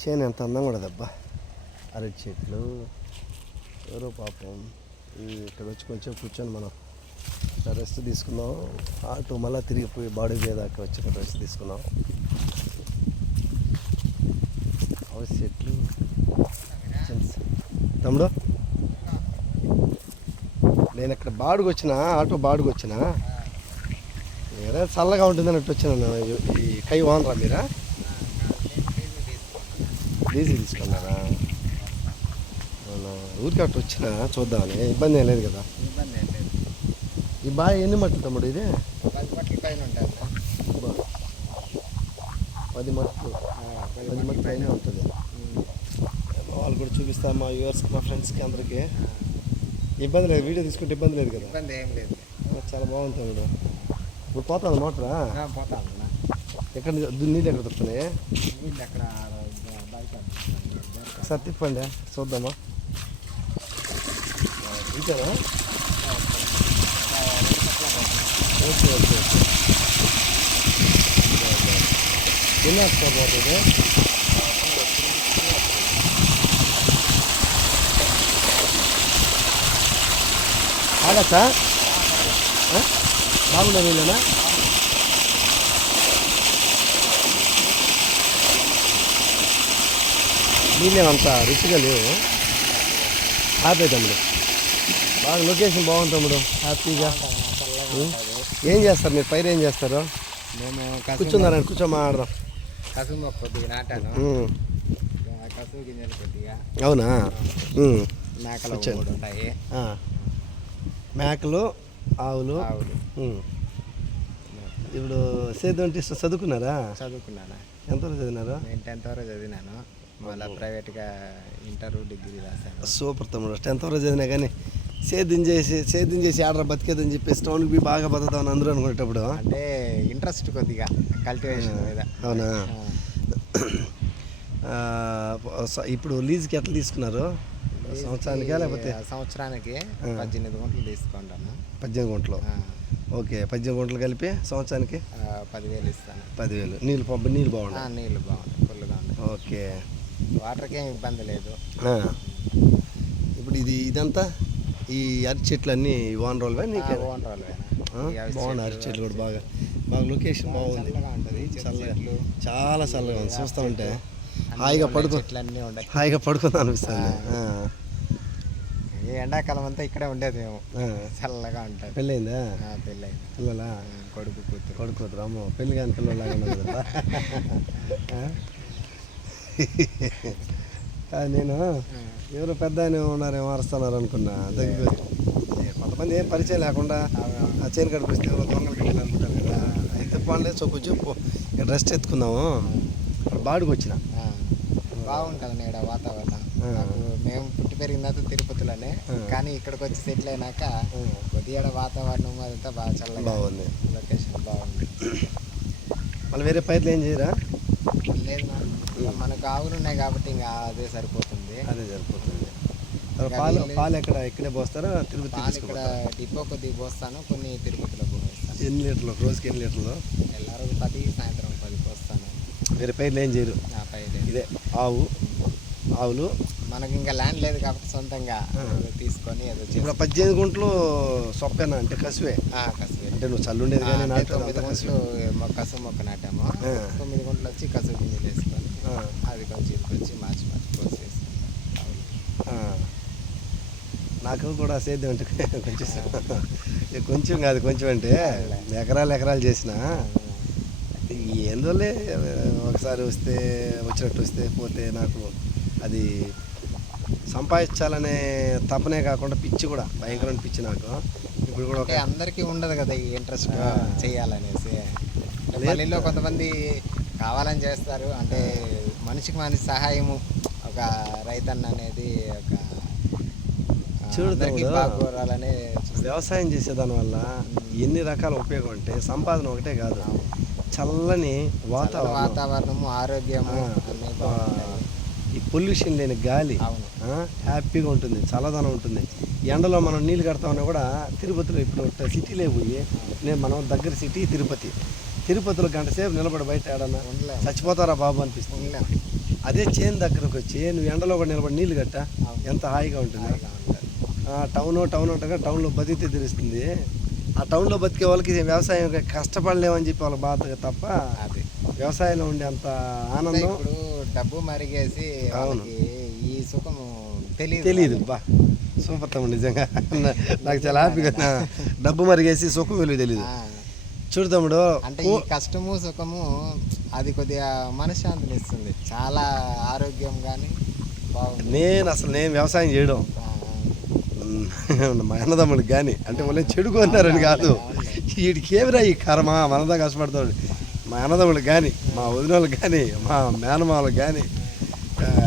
చేను ఎంత అందంగా కూడా దబ్బా అరటి చెట్లు ఎవరో పాపం. ఈ ఇక్కడ వచ్చి కొంచెం కూర్చొని మనం రెస్ట్ తీసుకున్నాం ఆటో మళ్ళీ తిరిగిపోయి బాడీ దాకా వచ్చి రెస్ట్ తీసుకున్నాం హౌస్ చెట్లు తమ్ముడు? నేను ఇక్కడ బాడుగు వచ్చిన ఆటో బాడుగు వచ్చిన? ఏదో చల్లగా ఉంటుంది అన్నట్టు వచ్చిన ఈ కై వానరా మీరా? డీజిల్ తీసుకున్నారా ఊరికి అట్టు వచ్చిన? చూద్దామని. ఇబ్బంది ఏం లేదు కదా? ఈ బాగా ఎన్ని మట్లు తమ్ముడు ఇది? పది మట్లు పది మట్లు. పైన. ఉంటుంది. వాళ్ళు కూడా చూపిస్తా మా వ్యూవర్స్ మా ఫ్రెండ్స్కి అందరికీ. ఇబ్బంది లేదు. వీడియో తీసుకుంటే ఇబ్బంది లేదు కదా? ఇబ్బంది ఏం లేదు. చాలా బాగుంది తమ్ముడు. ఇప్పుడు పోతుంది మోటరా? పోతాను ఎక్కడ నీళ్ళు ఎక్కడ దొరుకుతున్నాయి? వీళ్ళు అక్కడ బయట ఒకసారి తిప్పండి చూద్దామా ఇంతేనా ఓకే ఓకే ఓకే ఎన్ని వేస్తారు పోతుంది ఆగచ్చా బాగుందా నీళ్ళనా నీళ్ళేమంత రుచిగా లేవు. హ్యాపీ తమ్ముడు. బాగా లొకేషన్ బాగుంది తమ్ముడు. హ్యాపీగా? ఏం చేస్తారు? మీరు పైరు ఏం చేస్తారు? మేము కూర్చున్నారని కూర్చో మాట్లాడదాం. కసువు మొక్క కొద్దిగా నాటాను. కసువు గింజలు కొద్దిగా అవునా. మేకలు. మూడు ఉంటాయి. మేకలు ఆవులు. ఇప్పుడు సేద్యం చదువుకున్నారా? చదువుకున్నాను. ఎంతవరకు చదివినారు? నేను టెన్త్ వరకు చదివినాను. మళ్ళీ ప్రైవేట్గా ఇంటర్ డిగ్రీ రాశాను సూపర్ తమ్ముడు టెన్త్ వరకు చదివినా కానీ సేద్యం చేసి సేద్యం చేసి ఆర్డర్ బతికేదని చెప్పేసి టౌన్కి పోయి బాగా బతుకుతామని అందరూ అనుకునేటప్పుడు. అంటే ఇంట్రెస్ట్ కొద్దిగా కల్టివేషన్ మీద. అవునా? ఇప్పుడు లీజ్కి ఎట్లా తీసుకున్నారు? సంవత్సరానికా లేకపోతే? సంవత్సరానికి. పద్దెనిమిది గుంటలు తీసుకుంటాను. పద్దెనిమిది గుంటలు? ఓకే పద్దెనిమిది గుంటలు కలిపి సంవత్సరానికి? పదివేలు ఇస్తాను. పదివేలు. నీళ్ళు పంప నీళ్ళు బాగుంటాయి. నీళ్ళు బాగుంటాయి ఫుల్గా ఓకే. వాటర్కి ఏం ఇబ్బంది లేదు. ఇప్పుడు ఇది ఇదంతా ఈ అరటి చెట్లు అన్నీ వాన్ రోజులు నీకే ఓన్ అవిసె బాగుంది అరటి చెట్లు కూడా బాగా. బాగా లొకేషన్ బాగుంది. చల్లగా చాలా చల్లగా ఉంది. చూస్తూ ఉంటే. హాయిగా పడుకో అన్నీ ఉన్నాయి హాయిగా పడుకుందాం అనిపిస్తుంది. ఈ ఎండాకాలం అంతా ఇక్కడే ఉండేది మేము. చల్లగా ఉంటుంది. పెళ్ళయిందా పెళ్ళి పిల్లలా? కొడుకు కూతురు. పడుకోతురు అమ్మో పెళ్ళి కాని పిల్లలాగా ఉన్నది నేను ఎవరో పెద్ద ఆయన ఉన్నారేమో అరుస్తున్నారు అనుకున్నా. దగ్గర కొంతమంది ఏం పరిచయం లేకుండా ఆ చేను కడుపు వస్తే ఎవరో దొంగలు అనుకుంటారు కదా. అయితే పనులే సో కొంచెం ఇక్కడ రెస్ట్ ఎత్తుకుందాము. ఇక్కడ బాడుకు వచ్చిన. బాగుంటుంది నేడ వాతావరణం. మేము పుట్టి పెరిగినంత తిరుపతిలోనే. కానీ ఇక్కడికి వచ్చి సెటిల్ అయినాక. కొద్దిగా వాతావరణం అదంతా బాగా చల్లగా బాగుంది. లొకేషన్ బాగుంది. మళ్ళీ వేరే పైర్లు ఏం చేయరా? మనకు ఆవులు ఉన్నాయి కాబట్టి ఇంకా అదే సరిపోతుంది. అదే సరిపోతుంది. పాలు పాలు ఎక్కడ ఇక్కడే పోస్తారా? తిరుపతి ఇక్కడ డిపో కొద్దిగా పోస్తాను కొన్ని తిరుపతిలో పోస్తాను. ఎన్ని లీటర్లు? రోజుకి ఎన్ని లీటర్లు? ఎల్లరూ పది సాయంత్రం పది పోస్తాను. వేరే పైర్లు ఏం చేయరు. ఇదే ఆవు ఆవులు. మనకి ఇంకా ల్యాండ్ లేదు కాబట్టి సొంతంగా తీసుకొని ఏదో ఇప్పుడు పద్దెనిమిది గుంటలు సొప్పేనా? అంటే కసువే. కసువు. అంటే నువ్వు చల్లుండేది కానీ తొమ్మిది గుంటలు మొక్క కసువు మొక్క నాటాము. తొమ్మిది గుంటలు వచ్చి కసువు గింజలు వేసుకొని అది కొంచెం మార్చి మార్చి పోసేసి ఆ. నాకు కూడా సేద్యం అంటే కొంచెం ఇక కొంచెం కాదు కొంచెం అంటే ఎకరాలు ఎకరాలు చేసిన ఏందోలే ఒకసారి వస్తే వచ్చినట్టు వస్తే పోతే నాకు అది సంపాదించాలనే తపనే కాకుండా పిచ్చి కూడా భయంకరమైన పిచ్చి నాకు. ఇప్పుడు కూడా అందరికీ ఉండదు కదా ఈ ఇంట్రెస్ట్. చేయాలనేసి. కొంతమంది కావాలని చేస్తారు. అంటే మనిషికి మనిషి సహాయము ఒక రైతన్న అనేది ఒక చూడు. బాగోరాలని వ్యవసాయం చేసేదాని వల్ల ఎన్ని రకాల ఉపయోగం అంటే సంపాదన ఒకటే కాదు. చల్లని వాతావరణం. వాతావరణము ఆరోగ్యము ఈ పొల్యూషన్ లేని గాలి హ్యాపీగా ఉంటుంది చల్లదనం ఉంటుంది. ఎండలో మనం నీళ్ళు కడతామన్నా కూడా తిరుపతిలో ఇప్పుడు సిటీలో పోయి నేను మనం దగ్గర సిటీ తిరుపతి. తిరుపతిలో గంట సేపు నిలబడి బయట ఉండలేము చచ్చిపోతారా బాబు అనిపిస్తుంది. అదే చేను దగ్గరకు వచ్చి నువ్వు ఎండలో కూడా నిలబడి నీళ్ళు కట్ట. ఎంత హాయిగా ఉంటుంది. టౌన్ టౌన్ అంటగా టౌన్లో బతికితే తెలుస్తుంది. ఆ టౌన్లో బతికే వాళ్ళకి వ్యవసాయం కష్టపడలేమని చెప్పి వాళ్ళకి బాధ తప్ప అది. వ్యవసాయంలో ఉండే అంత ఆనందం ఇప్పుడు డబ్బు మరిగేసి అవును. ఈ సుఖము తెలియదు తెలియదు బా సూపర్ తమ్ముడు నిజంగా. నాకు చాలా హ్యాపీగా డబ్బు మరిగేసి సుఖం విలువ తెలియదు చూడు తమ్ముడు. అంటే ఈ కష్టము సుఖము అది కొద్దిగా మనశ్శాంతిని ఇస్తుంది. చాలా ఆరోగ్యం కానీ బాగుంది నేను అసలు నేను వ్యవసాయం చేయడం. మా అన్నదమ్ముడికి కానీ అంటే వాళ్ళు చెడుకున్నారని కాదు. వీడికి ఏమిరా ఈ కర్మ? మనదా కష్టపడతాడు. మా అన్నదమ్ముడికి కానీ మా వదిన వాళ్ళకి కానీ మా మేనమామలకు కానీ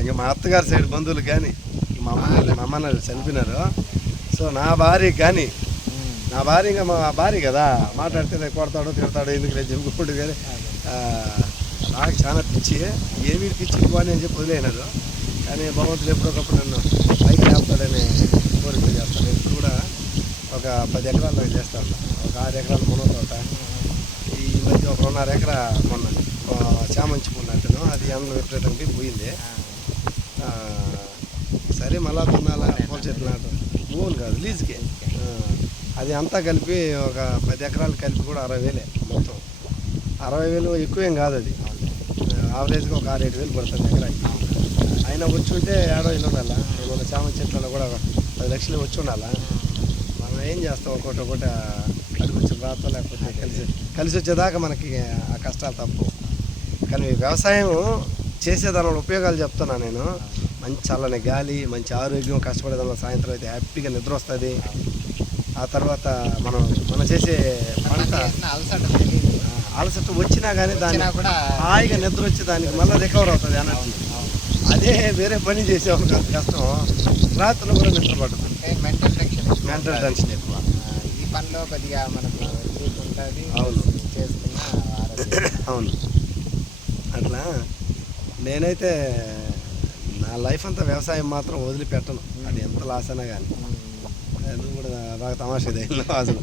ఇంకా మా అత్తగారి సైడ్ బంధువులకు కానీ మా అమ్మ మా అమ్మ చనిపోయినారు. సో నా భార్యకి కానీ నా భార్య ఇంకా మా భార్య కదా మాట్లాడితే కొడతాడు తిడతాడు ఎందుకు లేదు చెప్పుకుంటుంది కానీ నాకు చాలా పిచ్చి. ఏమి పిచ్చి అని చెప్పి వదిలేనాడు కానీ భగవంతుడు ఎప్పుడొకప్పుడు నన్ను పైకి లేపుతాడని కోరిక చేస్తాను ఇప్పుడు కూడా ఒక పది ఎకరాల్లో చేస్తాను ఒక ఆరు ఎకరాలు మునగ తోట. ఈ మధ్య ఒక రెండున్నర ఎకరా మొన్న చామంచి పున్నట్టును అది ఎండలో విపరీతంగా పోయింది. సరే మళ్ళా దున్నాలా పూల చెట్లు నాటు ఓన్ కాదు లీజ్కి. అది అంతా కలిపి ఒక పది ఎకరాలు కలిపి కూడా అరవై వేలే మొత్తం. అరవై వేలు ఎక్కువేం కాదు అది. ఆవరేజ్గా ఒక ఆరు ఏడు వేలు పడుతుంది ఎకరాకి అయినా వచ్చి ఉంటే ఏడో ఇల్లు ఉండాలా? మన చామంతి చెట్లలో కూడా పది లక్షలు వచ్చి ఉండాలా? మనం ఏం చేస్తాం? ఒకటి ఒకటి అడుగు వచ్చిన రాత లేకపోతే కలిసి కలిసి వచ్చేదాకా మనకి ఆ కష్టాలు తప్పు. కానీ వ్యవసాయం చేసేదాని ఉపయోగాలు చెప్తున్నా నేను. మంచి చల్లని గాలి మంచి ఆరోగ్యం కష్టపడేదానిలో సాయంత్రం అయితే హ్యాపీగా నిద్ర వస్తుంది. ఆ తర్వాత మనం మనం చేసే పంట అలసట వచ్చినా కానీ కూడా హాయిగా నిద్ర వచ్చి దానికి మళ్ళీ రికవర్ అవుతుంది ఎనర్జీ. అదే వేరే పని కాదు కష్టం. రాత్రులు కూడా నిద్ర పడుతుంది మెంటల్ టెన్షన్ మెంటల్ టెన్షన్ ఎక్కువ. ఈ పనిలో కొద్దిగా మనకు ఉంటుంది. అవును. అవును. అట్లా నేనైతే నా లైఫ్ అంతా వ్యవసాయం మాత్రం వదిలిపెట్టను. అది ఎంత లాస్ అయినా కానీ కూడా బాగా అసలు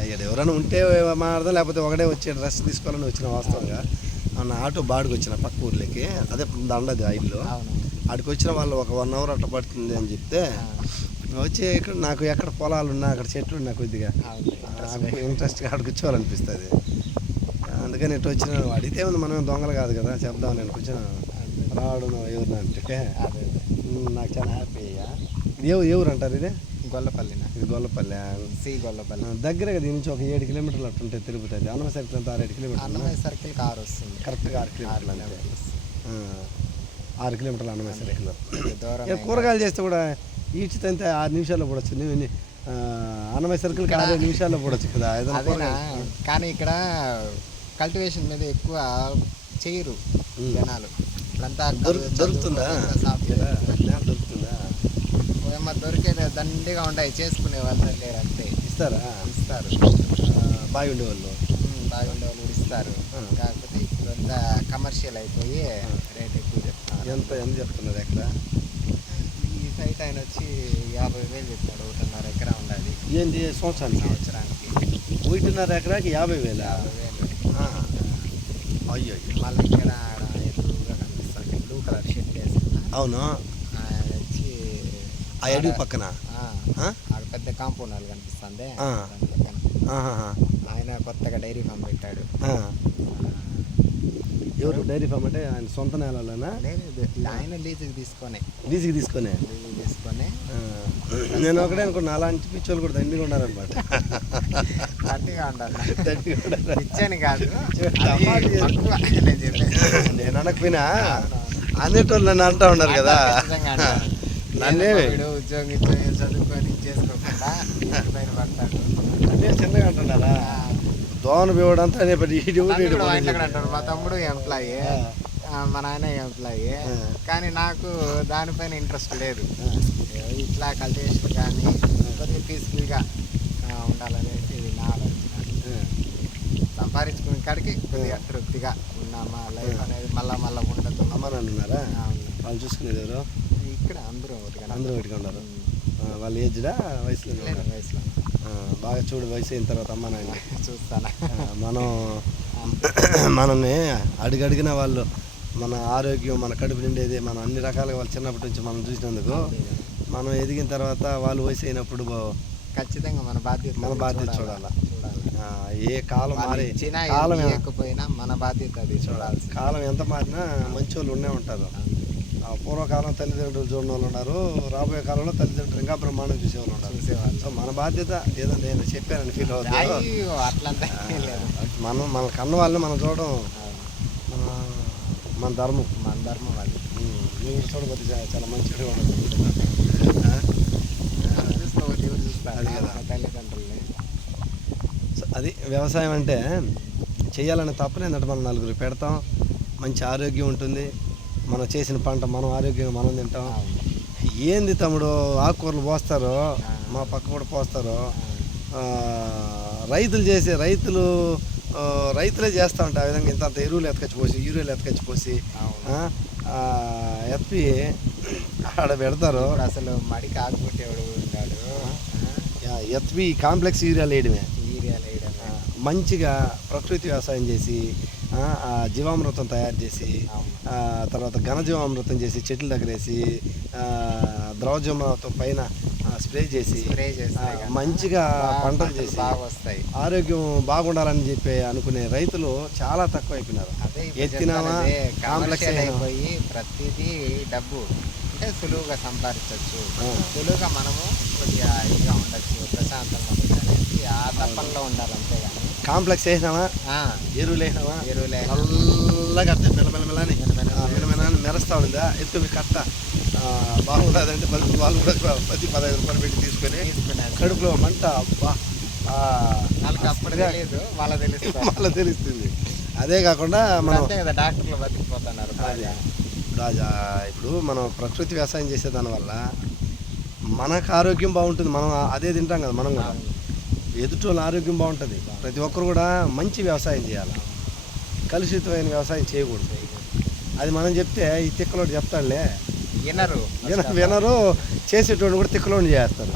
అయ్యాడు ఎవరైనా ఉంటే మాడదాం లేకపోతే ఒకటే వచ్చే డ్రెస్ తీసుకోవాలని వచ్చిన వాస్తవంగా. నా ఆటో బాడికి వచ్చిన పక్క ఊర్లోకి అదే దండది ఆ ఇల్లు. ఆడికి వచ్చిన వాళ్ళు ఒక వన్ అవర్ అట్లా పడుతుంది అని చెప్తే వచ్చి ఇక్కడ నాకు ఎక్కడ పొలాలు ఉన్నా అక్కడ చెట్లు ఉన్నా కొద్దిగా ఇంట్రెస్ట్గా ఆడ కూర్చోవాలనిపిస్తుంది. అందుకని ఇటు వచ్చిన అడిగితే ఉంది మనం దొంగలు కాదు కదా చెప్దాం నేను కూర్చొని రావడం ఎవరు అంటే నాకు చాలా హ్యాపీ అయ్యా. ఎవరు ఎవరు అంటారు ఇది? గొల్లపల్లిన ఇది గొల్లపల్లి సి గొల్లపల్లి. దగ్గరగా దీని నుంచి ఒక ఏడు కిలోమీటర్లు అట్టుంటే తిరుపతి అది అన్నమ సర్కిల్ అంతా ఆరు ఏడు కిలోమీటర్లు అన్నమయ్య సర్కిల్ కార్ వస్తుంది. కరెక్ట్గా ఆరు కిలోమీటర్లు అంతే. ఆరు కిలోమీటర్లు అన్నమ సర్కిల్. దూరం కూరగాయలు చేస్తే కూడా ఈడ్చితే అంతే ఆరు నిమిషాల్లో పడవచ్చు అన్నమయ్య సర్కిల్కి ఆరు నిమిషాల్లో పడవచ్చు కదా అదేనా. కానీ ఇక్కడ కల్టివేషన్ మీద ఎక్కువ చేయరు. జనాలు. నేల దొరుకుతుందా? ఏమో దొరికేది దండిగా ఉంటాయి. చేసుకునే వాళ్ళు లేరు అంతే. ఇస్తారా? ఇస్తారు. ఆ, బాగా ఉండేవాళ్ళు ఉమ్, బాగుండే వాళ్ళు కూడా ఇస్తారు. కాకపోతే ఇప్పుడు అంతా కమర్షియల్ అయిపోయి రేట్ ఎక్కువ చెప్తున్నారు. ఎంత ఎంత చెప్తున్నారు ఎక్కడ? ఈ సైట్ ఆయన వచ్చి యాభై వేలు చెప్పాడు ఒకటిన్నర ఎకరా ఉండాలి. ఏంటి సంవత్సరానికి? సంవత్సరానికి. ఒకటిన్నర ఎకరాకి యాభై వేల? యాభై వేలు. అయ్యో మళ్ళీ ఇక్కడ ఆడ ఎదురుగా కనిపిస్తుంది. బ్లూ కలర్ షర్ట్ వేసుకున్నా అవును? ఆ అడుగు పక్కన. ఆ, ఆ? ఆడ పెద్ద కాంపౌండ్ వాళ్ళు కనిపిస్తుంది. ఆయన కొత్తగా డైరీ ఫామ్ పెట్టాడు. ఆ. ఎవరు? డైరీ ఫామ్ అంటే ఆయన సొంత నేలలోనా? ఆయన లీజుకి తీసుకొని. లీజుకి తీసుకొని? లీజుకి తీసుకొని. నేను ఒకటే అనుకున్నా అలాంటి పిచ్చోళ్ళు కూడా దండిగా ఉన్నారనమాట గట్టిగా ఉండాలి. కాదు. నేను అనకపోయినా అనేటోళ్ళు నన్ను అంటా ఉన్నారు కదా. నన్నే ఉద్యోగం చదువుకొని చేసుకోకుండా అదే చిన్నగా అంటున్నారా? దోన బివ్వడంతా అనే పని. ఈడు అంటారు మా తమ్ముడు ఎంప్లాయీ. మా నాన్న ఎంప్లాయీ. కానీ నాకు దానిపైన ఇంట్రెస్ట్ లేదు. ఇట్లా కల్టివేషన్ కానీ కొద్దిగా పీస్ఫుల్గా ఉండాలనేసి నా ఆలోచన. సంపాదించుకునే కాడికి కొద్దిగా తృప్తిగా ఉన్నామా? లైఫ్ అనేది మళ్ళా మళ్ళా ఉండదు. అమ్మ నాన్న ఉన్నారా? అవును. వాళ్ళు చూసుకునేది ఎవరు? ఇక్కడ అందరూ ఒకటిగా అందరూ ఒకటిగా ఉన్నారు. వాళ్ళ ఏజ్డా వయసులో వయసులో. బాగా చూడు వయసు అయిన తర్వాత అమ్మ నాయన. చూస్తానా. మనం మనల్ని అడుగడిగిన వాళ్ళు మన ఆరోగ్యం మన కడుపు నిండేది మనం అన్ని రకాలుగా వాళ్ళు చిన్నప్పటి నుంచి మనం చూసినందుకు మనం ఎదిగిన తర్వాత వాళ్ళు వయసు అయినప్పుడు ఖచ్చితంగా మన బాధ్యత మన బాధ్యత చూడాలా. చూడాలా. చూడాలి. ఏ కాలం మారి కాలం ఇవ్వకపోయినా మన బాధ్యత అది చూడాల్సి కాలం ఎంత మారినా మంచి వాళ్ళు ఉండే ఉంటారు. పూర్వకాలం తల్లిదండ్రులు చూడని వాళ్ళు ఉన్నారు. రాబోయే కాలంలో తల్లిదండ్రులు ఇంకా బ్రహ్మాండం చూసేవాళ్ళు ఉన్నారు. సో మన బాధ్యత ఏదో నేను చెప్పానని ఫీల్ అవుతుంది మనం మన కన్న వాళ్ళని మనం చూడడం. మన మన ధర్మం. మన ధర్మం ఉమ్, నువ్వు చూడబోతే చాలా మంచిగా అది కదా. తల్లిదండ్రుల్ని. సో అది వ్యవసాయం అంటే చేయాలని తప్పలేదంటే మనం నలుగురు పెడతాం. మంచి ఆరోగ్యం ఉంటుంది. మనం చేసిన పంట మనం ఆరోగ్యంగా మనం తింటాం. ఏంది తమ్ముడు? ఆకుకూరలు పోస్తారు మా పక్క కూడా పోస్తారు రైతులు చేసే రైతులు రైతులే చేస్తూ ఉంటారు. ఆ విధంగా ఇంత అంత ఎరువులు ఎత్తుకొచ్చి పోసి యూరియాలు ఎత్తుకొచ్చి పోసి అవును. ఆ, ఆ, ఎత్తి ఆడ పెడతారు. అసలు మడికి ఆకుపెట్టేవాడు ఉంటాడు ఎత్తి కాంప్లెక్స్ యూరియాలు వేయడమే యూరియాలు వేయడమే మంచిగా ప్రకృతి వ్యవసాయం చేసి జీవామృతం తయారు చేసి తర్వాత ఘనజీవామృతం చేసి చెట్ల దగ్గర వేసి ఆ, ద్రవజీవామృతం పైన స్ప్రే చేసి మంచిగా పంటలు చేసి వస్తాయి ఆరోగ్యం బాగుండాలని చెప్పి అనుకునే రైతులు చాలా తక్కువ అయిపోయినారు ఎత్తినామా కాంప్లెక్స్? అయిపోయి ప్రతిదీ డబ్బు అంటే సులువుగా సంపాదించవచ్చు. సులువుగా మనము కొద్దిగా ఇదిగా ఉండొచ్చు ప్రశాంతంగా ఉండొచ్చు అనేసి ఆ తప్పల్లో ఉండాలి అంతేగాని కాంప్లెక్స్ వేసినామా ఆ, ఎరువులు వేసినామా ఎరువులే. నల్లగా మెల్లమెల్లమెల్లని మెల్లమెల్ల మినమిన మెరస్తా ఉందా? ఎత్తు మీ కట్ట. బాగుండదంటే పది వాళ్ళు కూడా పది పదహైదు రూపాయలు పెట్టి తీసుకొని కడుపులో మంట అబ్బా. వాళ్ళకి అప్పుడు తెలియదు వాళ్ళ తెలుస్తుంది మళ్ళీ తెలుస్తుంది. అదే కాకుండా మనం డాక్టర్లు బతికిపోతున్నారు. రాజా ఇప్పుడు మనం ప్రకృతి వ్యవసాయం చేసే దానివల్ల మనకు ఆరోగ్యం బాగుంటుంది. మనం అదే తింటాం కదా మనం కూడా. ఎదుటి వాళ్ళ ఆరోగ్యం బాగుంటుంది. ప్రతి ఒక్కరు కూడా మంచి వ్యవసాయం చేయాలి. కలుషితమైన వ్యవసాయం చేయకూడదు. అది మనం చెప్తే ఈ తిక్కలోడు చెప్తాడులే. వినరు. విన వినరు. చేసేటోడు కూడా తిక్కలోని చేస్తారు.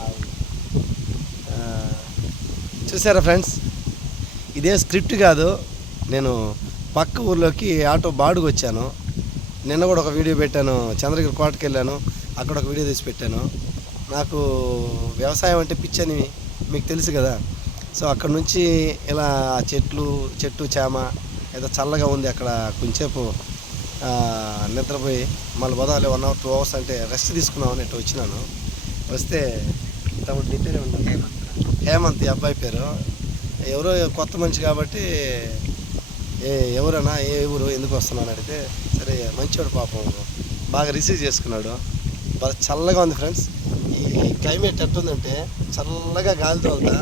చూసారా ఫ్రెండ్స్? ఇదే స్క్రిప్ట్ కాదు నేను పక్క ఊర్లోకి ఆటో బాడుగు వచ్చాను. నిన్న కూడా ఒక వీడియో పెట్టాను. చంద్రగిరి కోటకి వెళ్ళాను అక్కడ ఒక వీడియో తీసి పెట్టాను. నాకు వ్యవసాయం అంటే పిచ్చని మీకు తెలుసు కదా. సో అక్కడ నుంచి ఇలా చెట్లు చెట్టు చేమ ఏదో చల్లగా ఉంది అక్కడ కొంచెంసేపు నిద్రపోయి మళ్ళీ పోదాలి వన్ అవర్ టూ అవర్స్ అంటే రెస్ట్ తీసుకున్నామని ఇట్లా వచ్చినాను. వస్తే తమ్ముడు నీ పేరు ఉండాలి హేమంత్. ఈ అబ్బాయి పేరు. ఎవరో కొత్త మనిషి కాబట్టి ఏ ఎవరన్నా ఏ ఊరు ఎందుకు వస్తున్నాను అడిగితే సరే మంచివాడు పాపం బాగా రిసీవ్ చేసుకున్నాడు. బాగా చల్లగా ఉంది ఫ్రెండ్స్. ఈ క్లైమేట్ ఎట్టుందంటే చల్లగా గాలి తోలుతా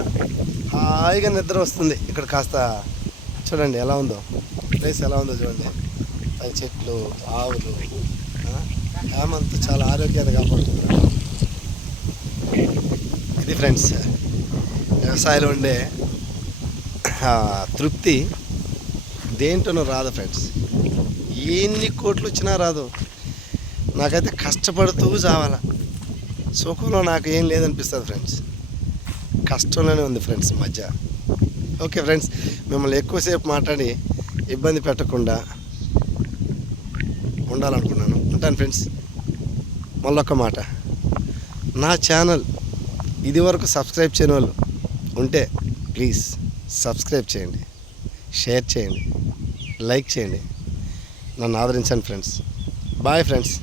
హాయిగా నిద్ర వస్తుంది. ఇక్కడ కాస్త చూడండి ఎలా ఉందో. ప్లేస్ ఎలా ఉందో చూడండి. పై చెట్లు ఆవులు ఆ, హేమంత్ చాలా ఆరోగ్యాన్ని కాపాడుతుంది. ఇది ఫ్రెండ్స్ వ్యవసాయంలో ఉండే తృప్తి దేంట్లోనూ రాదు ఫ్రెండ్స్ ఎన్ని కోట్లు వచ్చినా రాదు. నాకైతే కష్టపడుతూ చావాల. సుఖంలో నాకు ఏం లేదనిపిస్తుంది ఫ్రెండ్స్ కష్టంలోనే ఉంది ఫ్రెండ్స్ మధ్య. ఓకే ఫ్రెండ్స్ మిమ్మల్ని ఎక్కువసేపు మాట్లాడి ఇబ్బంది పెట్టకుండా ఉండాలనుకున్నాను. ఉంటాను ఫ్రెండ్స్ మళ్ళొక్క మాట. నా ఛానల్ ఇదివరకు సబ్స్క్రైబ్ చేయని వాళ్ళు ఉంటే ప్లీజ్ సబ్స్క్రైబ్ చేయండి. షేర్ చేయండి. లైక్ చేయండి. నన్ను ఆదరించండి ఫ్రెండ్స్ బాయ్ ఫ్రెండ్స్